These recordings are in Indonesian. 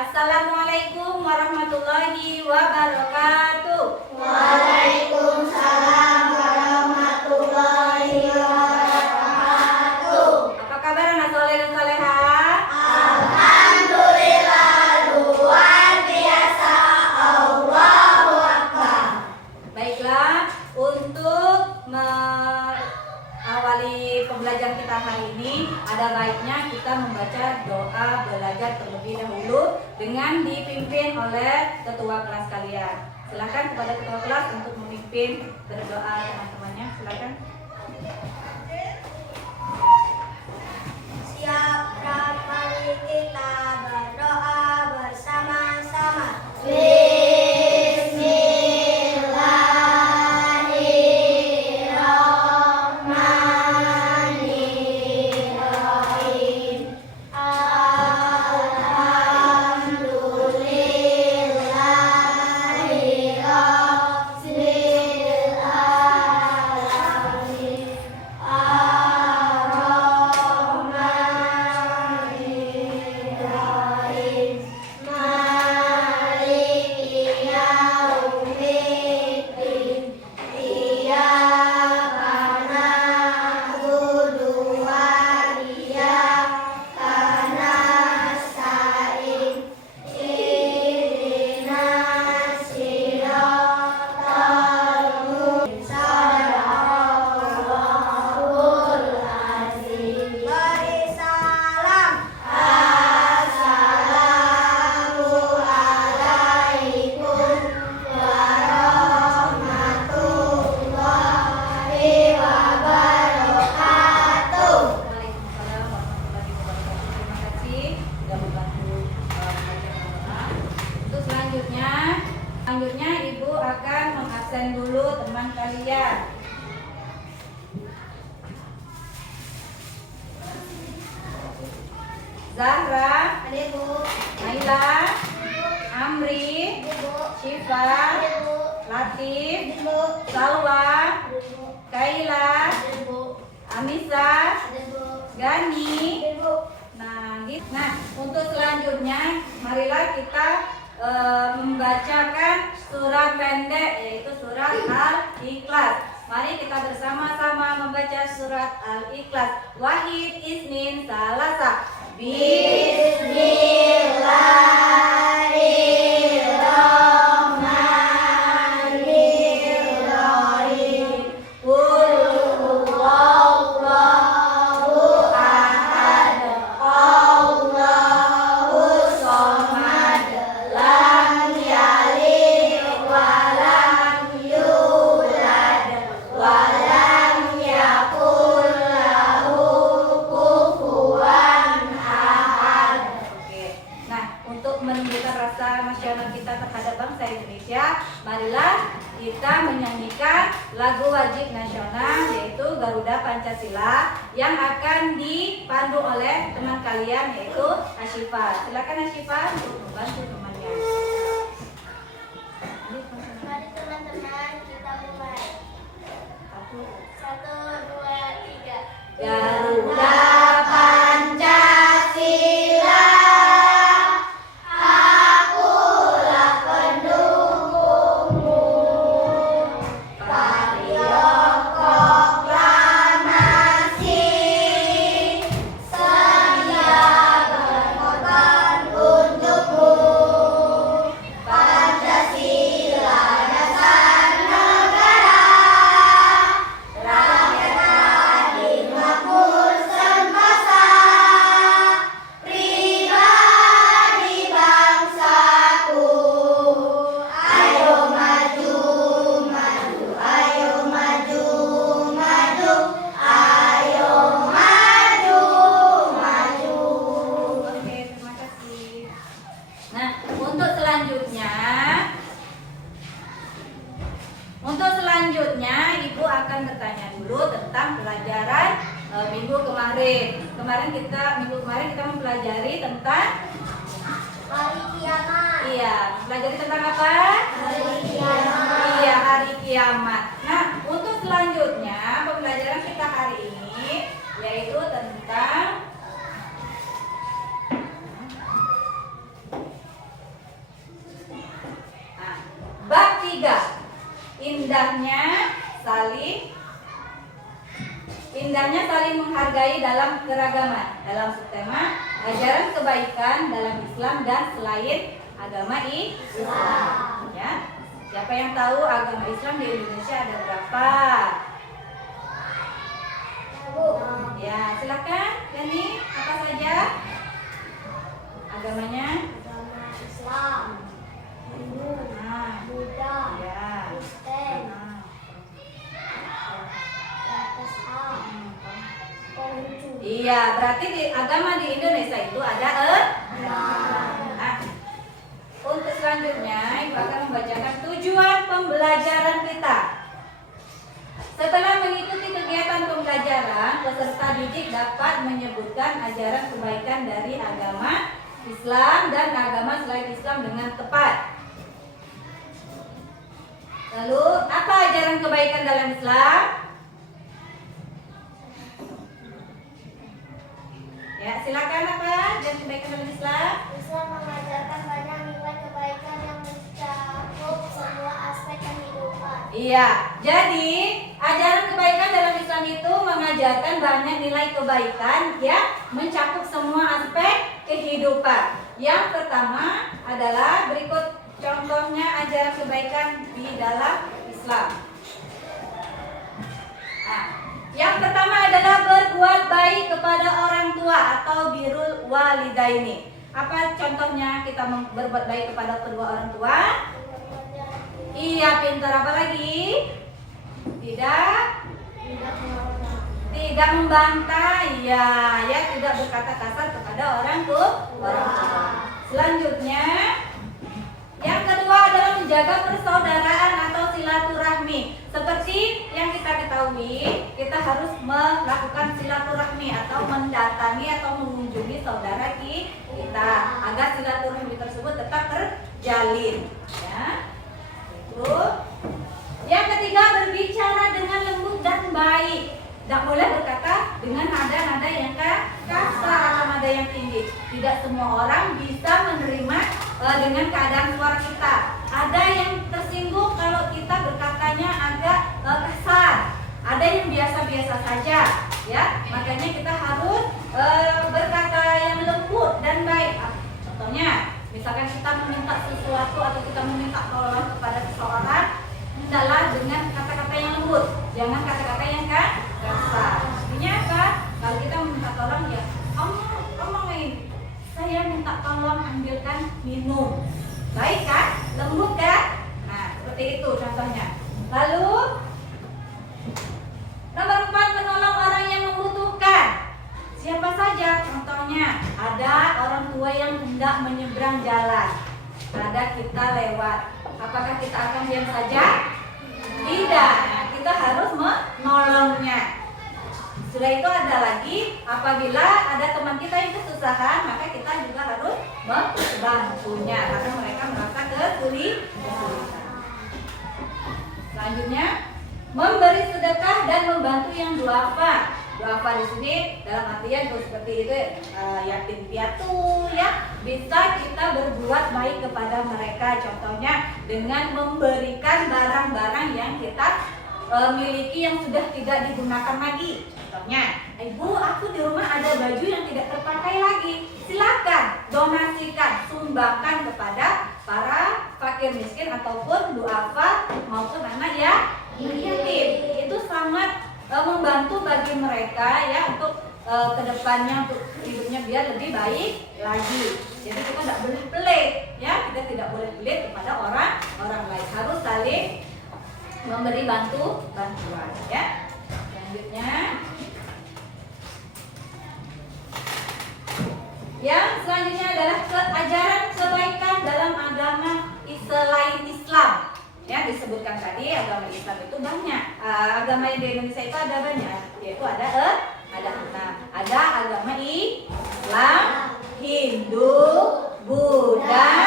Assalamualaikum warahmatullahi wabarakatuh. Waalaikumsalam warahmatullahi wabarakatuh. Apa kabar anak soleh dan solehah? Alhamdulillah luar biasa. Allahu Akbar. Baiklah, untuk mengawali pembelajaran kita hari ini, ada baiknya kita membaca doa belajar terlebih dahulu dengan dipimpin oleh ketua kelas kalian. Silakan kepada ketua kelas untuk memimpin berdoa teman-temannya. Silakan. Siap, mari kita berdoa bersama-sama. Bismillahirrahmanirrahim. Alhamdulillahirabbil alamin. Ar-Rahmanir-Rahim. Maliki yaumiddin. Iyyaka na'budu wa iyyaka nasta'in. Ihdinas siratal mustaqim. Beri salam. Assalamualaikum warahmatullahi wabarakatuh. Waalaikumsalam warahmatullahi wabarakatuh. Terima kasih sudah membantu pembelajaran doa. Untuk selanjutnya Ibu akan mengabsen dulu teman kalian. Zahra, Adik Bu, Naila, Amri, Ibu, Syifa, Ibu, Latif, Ibu, Salwa, Ibu, Kaila, Ibu, Amisa, Ibu, Gani. Ibu. Nah, untuk selanjutnya marilah kita membacakan surat pendek, yaitu surat Al-Ikhlas. Mari kita bersama-sama membaca surat Al-Ikhlas. Wahid, Isnin, Salasa. Bismillahirrahmanirrahim. Qul huwallahu ahad. Allahus samad. Lam yalid wa lam yulad wa lam yakul lahu kufuwan ahad. Oke. Nah, untuk menunjukkan rasa nasional kita terhadap bangsa Indonesia, marilah kita menyanyikan lagu wajib nasional, yaitu Garuda Pancasila, yang akan dipandu oleh teman kalian, yaitu Asyifa. Silakan Asyifa untuk membantu temannya. Mari teman-teman kita mulai. Satu. 1, 2, 3. Garuda Pancasila, akulah pendukungmu. Patriot proklamasi, setia berkorban untukmu. Pancasila dasar negara, rakyat adil makmur sentosa, pribadi bangsaku. Ayo maju, maju, ayo maju, maju, ayo maju, maju. Oke, terima kasih. Nah, untuk selanjutnya Ibu akan bertanya dulu tentang pelajaran minggu kemarin. Minggu kemarin kita mempelajari tentang Hari kiamat. mempelajari tentang apa? Hari kiamat. Hari kiamat. Nah, untuk selanjutnya pembelajaran kita hari ini yaitu tentang indahnya saling menghargai dalam keragaman. Dalam subtema ajaran kebaikan dalam Islam dan selain agama Islam. Ya. Siapa yang tahu agama Islam di Indonesia ada berapa? Ya, silakan. Yani, apa saja agamanya? Agama Islam, Hindu, Buddha, Ya. Kristen, Protestan, Konghucu. Iya, berarti di agama di Indonesia itu ada Nah, untuk selanjutnya Ibu akan membacakan tujuan pembelajaran kita. Setelah mengikuti kegiatan pembelajaran, peserta didik dapat menyebutkan ajaran kebaikan dari agama Islam dan agama selain Islam dengan tepat. Lalu, apa ajaran kebaikan dalam Islam? Ya, silakan apa ajaran kebaikan dalam Islam? Islam mengajarkan banyak nilai kebaikan yang mencakup semua aspek kehidupan. Iya, jadi ajaran kebaikan dalam Islam itu mengajarkan banyak nilai kebaikan yang mencakup semua aspek kehidupan. Yang pertama adalah berikut contohnya ajaran kebaikan di dalam Islam. Nah, yang pertama adalah berbuat baik kepada orang tua atau birrul walidaini. Apa contohnya kita berbuat baik kepada kedua orang tua? Iya, pintar. Apa lagi? Tidak membantai. Ya, tidak berkata kasar kepada orang tua. Selanjutnya, yang kedua adalah menjaga persaudaraan atau silaturahmi. Seperti yang kita ketahui, kita harus melakukan silaturahmi atau mendatangi atau mengunjungi saudara kita agar silaturahmi tersebut tetap terjalin. Ya. Itu. Yang ketiga, berbicara dengan lembut dan baik. Tidak boleh berkata dengan nada-nada yang kasar atau nada yang tinggi. Tidak semua orang bisa menerima dengan keadaan suara kita. Ada yang tersinggung kalau kita berkatanya agak kasar. Ada yang biasa-biasa saja, ya. Makanya kita harus berkata yang lembut dan baik. Contohnya, misalkan kita meminta sesuatu atau kita meminta tolong kepada seseorang, hendaklah dengan kata-kata yang lembut, jangan kata-kata yang kasar. Artinya apa? Kalau kita meminta tolong, ya omongin, saya minta tolong ambilkan minum. Baik kan? Lembut kan? Nah, seperti itu contohnya. Lalu nomor 4, menolong orang yang membutuhkan. Siapa saja? Contohnya, ada orang tua yang hendak menyeberang jalan. Ada kita lewat. Apakah kita akan diam saja? Tidak. Kita harus menolongnya. Sudah itu ada lagi, apabila ada teman kita yang kesusahan, maka kita juga harus membantunya karena mereka merasa kesulitan. Selanjutnya, memberi sedekah dan membantu yang duafa. Duafa di sini dalam artian seperti itu, yatim piatu, ya. Bisa kita berbuat baik kepada mereka. Contohnya dengan memberikan barang-barang yang kita miliki yang sudah tidak digunakan lagi. Contohnya, Ibu, aku di rumah ada baju yang tidak terpakai lagi. Silakan donasikan, sumbangkan kepada para fakir miskin ataupun duafa maupun anak yatim. Itu sangat membantu bagi mereka ya untuk kedepannya, untuk hidupnya biar lebih baik lagi. Jadi kita tidak boleh pelit, ya. Kita tidak boleh pelit kepada orang lain. Harus saling memberi bantuan, ya. Selanjutnya, yang selanjutnya adalah ajaran kebaikan dalam agama selain Islam. Ya, disebutkan tadi agama Islam itu banyak. Agama yang di Indonesia itu ada banyak, yaitu ada 6. Ada agama Islam, Hindu, Buddha,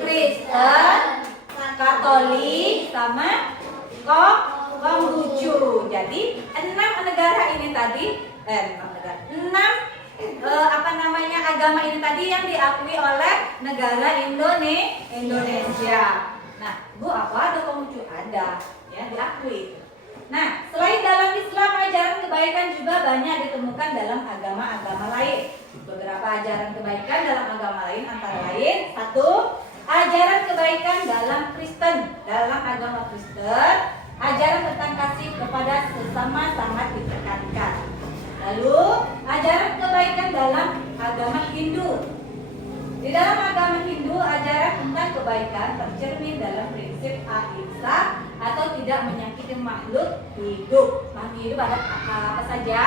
Kristen, Katolik, sama Konghucu. Jadi 6 negara ini tadi, 6 agama ini tadi yang diakui oleh negara Indonesia. Nah, Bu, apa ada Konghucu? Ada. ya, diakui. Nah, selain dalam Islam, ajaran kebaikan juga banyak ditemukan dalam agama-agama lain. Beberapa ajaran kebaikan dalam agama lain antara lain: satu, ajaran kebaikan dalam Kristen. Dalam agama Kristen, ajaran tentang kasih kepada sesama sangat ditekankan. Lalu, ajaran kebaikan dalam agama Hindu. Di dalam agama Hindu, ajaran tentang kebaikan tercermin dalam prinsip ahimsa atau tidak menyakiti makhluk hidup. Makhluk hidup ada apa saja?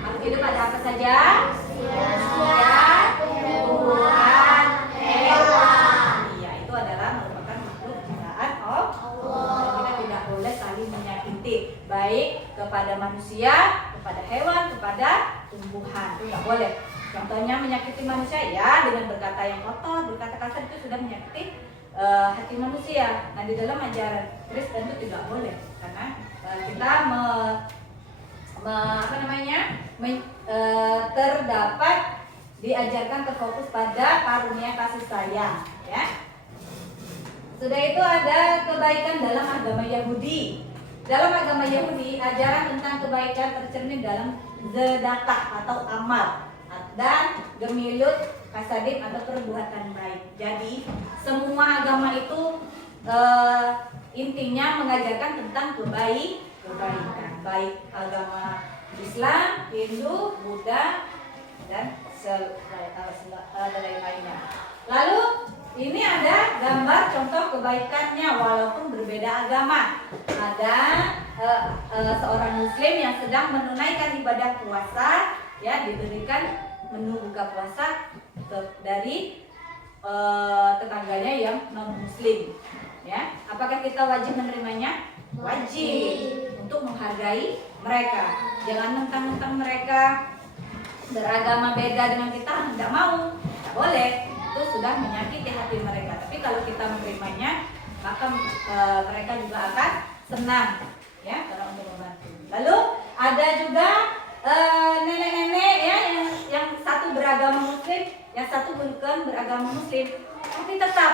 Makhluk hidup ada apa saja? Manusia, tumbuhan, hewan. Iya, itu adalah merupakan makhluk ciptaan Allah. Dan kita tidak boleh saling menyakiti, baik kepada manusia, kepada hewan, kepada tumbuhan. Itu tidak boleh. Contohnya menyakiti manusia ya dengan berkata yang kotor, berkata kasar, itu sudah menyakiti hati manusia. Nah, di dalam ajaran Kristen itu tidak boleh karena kita terdapat diajarkan terfokus pada karunia kasih sayang, ya. Sudah itu ada kebaikan dalam agama Yahudi. Dalam agama Yahudi, ajaran tentang kebaikan tercermin dalam zedakah atau amal dan gemilut kasadim atau perbuatan baik. Jadi semua agama itu intinya mengajarkan tentang kebaikan, baik agama Islam, Hindu, Buddha, dan lain-lainnya. Lalu ini ada gambar contoh kebaikannya walaupun berbeda agama. Ada seorang Muslim yang sedang menunaikan ibadah puasa, ya, diberikan menu buka puasa dari tetangganya yang non Muslim, ya. Apakah kita wajib menerimanya? Wajib, untuk menghargai mereka. Jangan mentang-mentang mereka beragama beda dengan kita tidak mau, tidak boleh. Itu sudah menyakiti hati mereka. Tapi kalau kita menerimanya, maka mereka juga akan senang, ya, karena untuk membantu. Lalu ada juga nenek-nenek, ya, yang satu beragama Muslim, yang satu bukan beragama Muslim, tapi tetap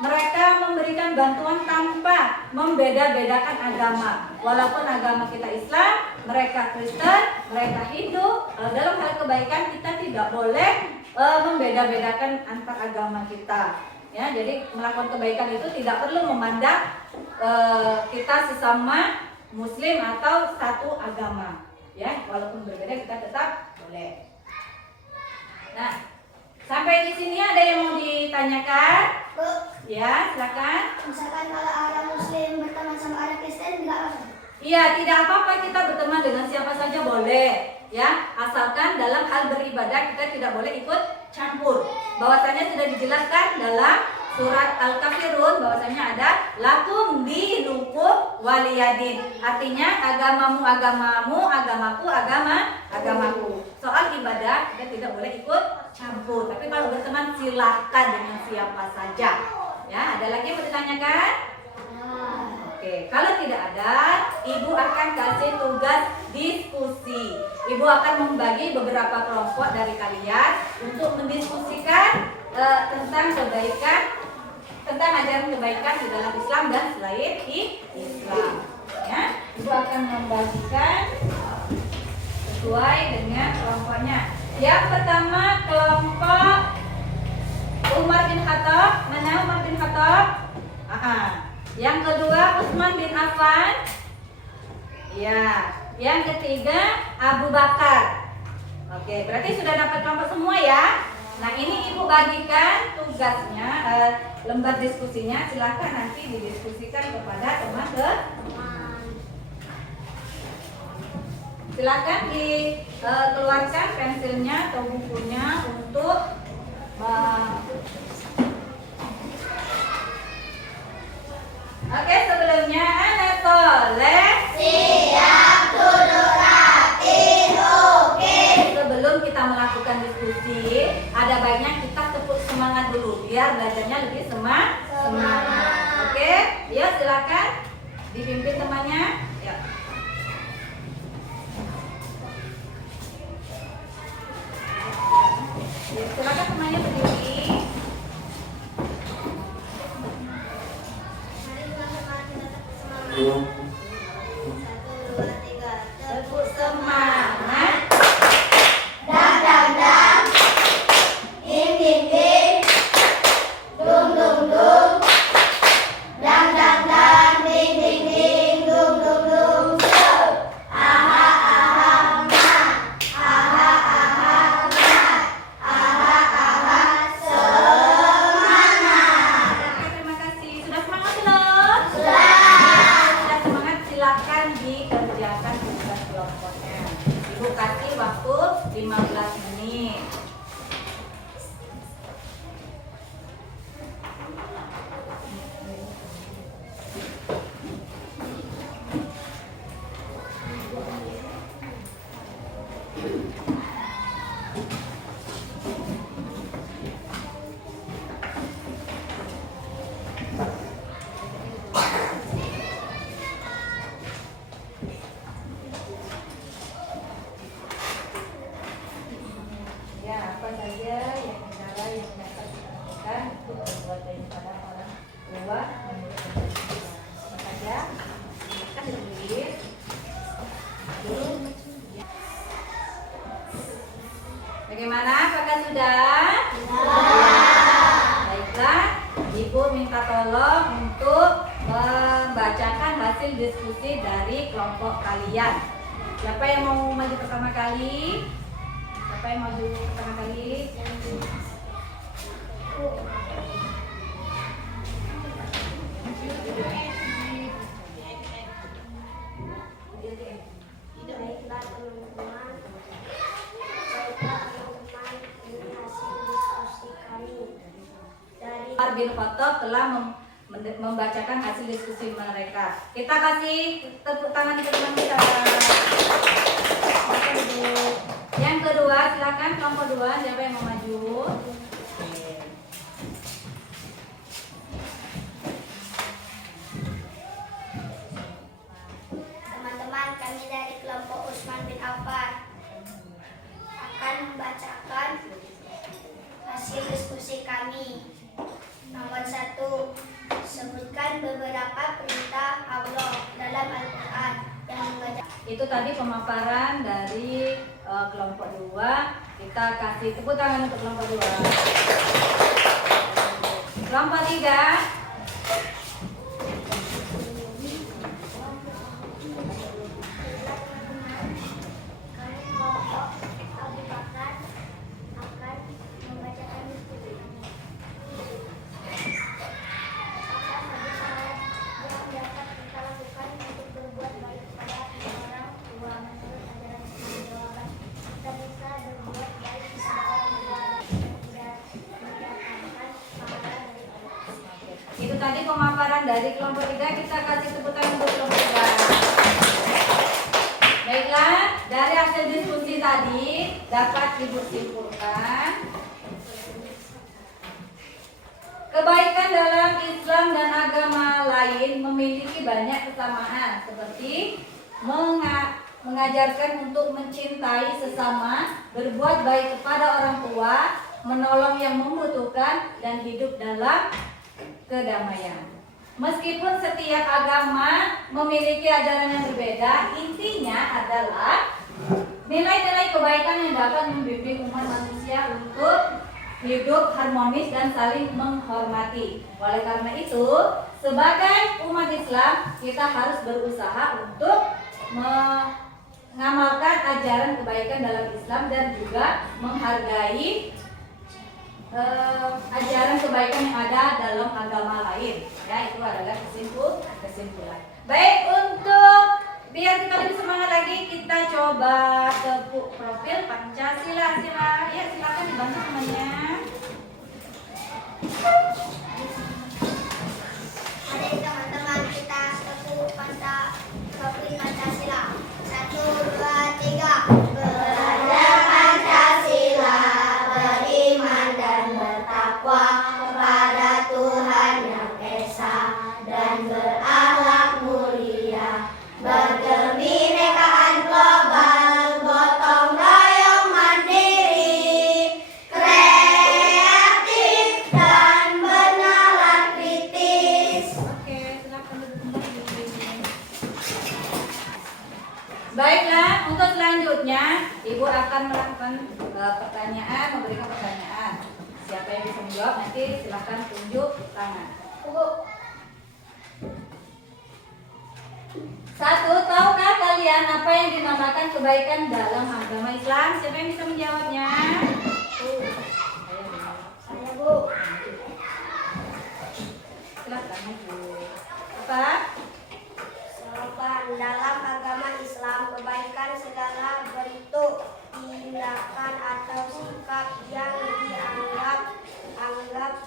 mereka memberikan bantuan tanpa membeda-bedakan agama. Walaupun agama kita Islam, mereka Kristen, mereka Hindu, dalam hal kebaikan kita tidak boleh membeda-bedakan antar agama kita. Ya, jadi melakukan kebaikan itu tidak perlu memandang kita sesama Muslim atau satu agama. Ya, walaupun berbeda kita tetap boleh. Nah, sampai di sini ada yang mau ditanyakan? Bu, Ya, silakan. misalkan kalau orang Muslim berteman sama orang Kristen enggak apa? Iya, tidak apa-apa kita berteman dengan siapa saja boleh, ya. Asalkan dalam hal beribadah kita tidak boleh ikut campur. Bahwasanya sudah dijelaskan dalam surat Al-Kafirun bahwasanya ada lakum dinukum waliyadin. Artinya agamamu agamamu, agamaku agamaku. Soal ibadah kita tidak boleh ikut campur. Tapi kalau berteman silahkan dengan siapa saja. Ya, ada lagi yang mau ditanyakan? Oke, kalau tidak ada, ibu akan kasih tugas diskusi. Ibu akan membagi beberapa kelompok dari kalian untuk mendiskusikan tentang kebaikan, tentang ajaran kebaikan di dalam Islam dan selain Islam. Ya, ibu akan membagikan sesuai dengan kelompoknya. Yang pertama kelompok Umar bin Khattab. Mana Umar bin Khattab? Yang kedua Utsman bin Affan. Ya. Yang ketiga Abu Bakar. Oke, berarti sudah dapat kelompok semua ya. Nah, ini ibu bagikan tugasnya, lembar diskusinya. Silahkan nanti didiskusikan kepada teman-teman. Silakan dikeluarkan pensilnya atau bukunya untuk Oke, sebelumnya Anak Soleh Siap duduk rapi. Oke. Sebelum kita melakukan diskusi, ada baiknya kita tepuk semangat dulu biar belajarnya lebih semangat. Oke, ya silakan dipimpin temannya. Ya. Silakan temannya berdiri. Mari kita tetap semangat. dua, tiga. Tepuk semangat. Dang dang dang, ding ding ding, dung dung dung, dang dang dang, ding ding ding, dung dung dung. Aha aha ma, aha aha ma, aha aha semangat. Oke, terima kasih. Sudah semangat belum? Sudah semangat, silakan dikerjakan tugas kelompoknya. Ibu kasih waktu 15 menit. Ya, apa saja yang cara yang dapat kita lakukan untuk berbuat baik kepada orang tua menurut Pancasila. Apa saja? Kan ditulis. Bagaimana? Apakah sudah? Baiklah, Ibu minta tolong untuk membacakan hasil diskusi dari kelompok kalian. Siapa yang mau maju pertama kali? Siapa yang maju pertama kali? Baiklah teman-teman, ini hasil diskusi kami dari Bin Khotob telah membacakan hasil diskusi mereka. Kita kasih tepuk tangan ke teman kita. Yang kedua, silakan kelompok 2, siapa yang mau maju? teman-teman, kami dari kelompok Usman bin Affan akan membacakan hasil diskusi kami. Nomor 1, sebutkan beberapa perintah Allah dalam Al-Quran yang mengajak. Itu tadi pemaparan dari kelompok 2. Kita kasih tepuk tangan untuk kelompok 2. Kelompok 3. Kami kelompok Abu Bakar akan membacakan diskusi kami. Apakah hal yang dapat kita lakukan untuk berbuat baik kepada orang tua menurut ajaran Islam? Jawaban: kita bisa berbuat baik kepada orang tua dan mendatangkan pahala dari Allah. Itu tadi pemaparan dari kelompok 3. Kita kasih tepuk tangan untuk kelompok 3. Baiklah, dari hasil diskusi tadi dapat Ibu simpulkan kebaikan dalam Islam dan agama lain memiliki banyak kesamaan, seperti mengajarkan untuk mencintai sesama, berbuat baik kepada orang tua, menolong yang membutuhkan, dan hidup dalam kedamaian. Meskipun setiap agama memiliki ajaran yang berbeda, intinya adalah nilai-nilai kebaikan yang dapat membimbing umat manusia untuk hidup harmonis dan saling menghormati. Oleh karena itu, sebagai umat Islam, kita harus berusaha untuk mengamalkan ajaran kebaikan dalam Islam dan juga menghargai ajaran kebaikan yang ada dalam agama lain. Ya, itu adalah kesimpulan. Baik, untuk biar kita lebih semangat lagi, kita coba tepuk profil Pancasila. Ya, silakan dibantu temannya. Mari teman-teman kita tepuk profil Pancasila. 1, 2, 3. Belajar Pancasila, beriman dan bertakwa kepada Tuhan Yang Esa, dan berakhlak mulia, berkebinekaan global, gotong royong mandiri, kreatif dan selanjutnya Ibu akan melakukan pertanyaan, memberikan pertanyaan. Siapa yang bisa menjawab nanti silahkan tunjuk tangan. Satu, tahukah kalian apa yang dinamakan kebaikan dalam agama Islam? Siapa yang bisa menjawabnya? Saya, Bu. Silahkan Bu. Apa? Jawaban, dalam agama Islam, kebaikan segala bentuk tindakan atau sikap yang dianggap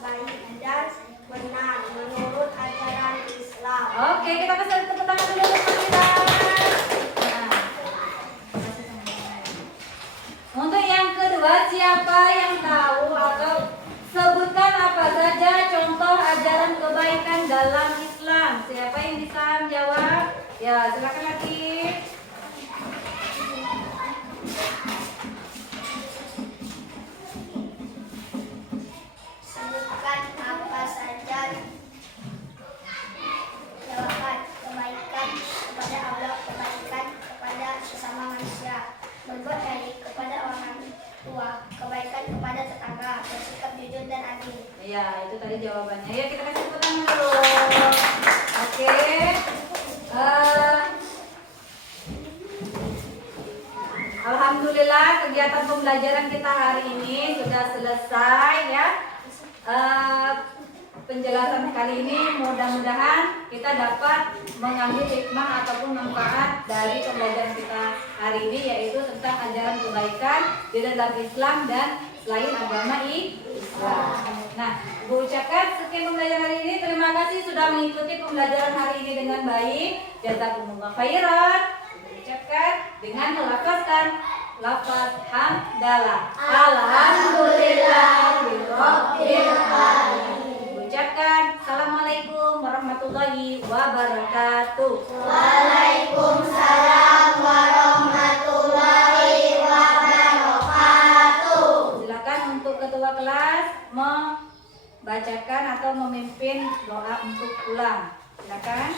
baik dan benar menurut ajaran Islam. Oke, kita kasih tepuk tangan dulu untuk kita. Nah, untuk yang kedua, siapa yang tahu atau sebutkan apa saja contoh ajaran kebaikan dalam Islam? Siapa yang bisa menjawab? Ya, silakan Latif. Sebutkan apa saja. Jawaban, kebaikan kepada Allah, kebaikan kepada sesama manusia, berbuat baik kepada orang tua, kebaikan kepada tetangga, bersikap jujur dan adil. Ya, itu tadi jawabannya. Ya, kita kasih tepuk tangan dulu. Oke. Alhamdulillah kegiatan pembelajaran kita hari ini sudah selesai ya. Penjelasan kali ini mudah-mudahan kita dapat mengambil hikmah ataupun manfaat dari pembelajaran kita hari ini, yaitu tentang ajaran kebaikan di dalam Islam dan selain agama Islam. Nah, Bu ucapkan sekian pembelajaran hari ini. Terima kasih sudah mengikuti pembelajaran hari ini dengan baik. Jazakumullah khairan. Bu ucapkan dengan melafazkan lafaz hamdalah. Alhamdulillahirabbil alamin. Ucapkan Assalamualaikum warahmatullahi wabarakatuh. Waalaikumsalam warahmatullahi wabarakatuh. Silakan untuk ketua kelas membacakan atau memimpin doa untuk pulang. Silakan.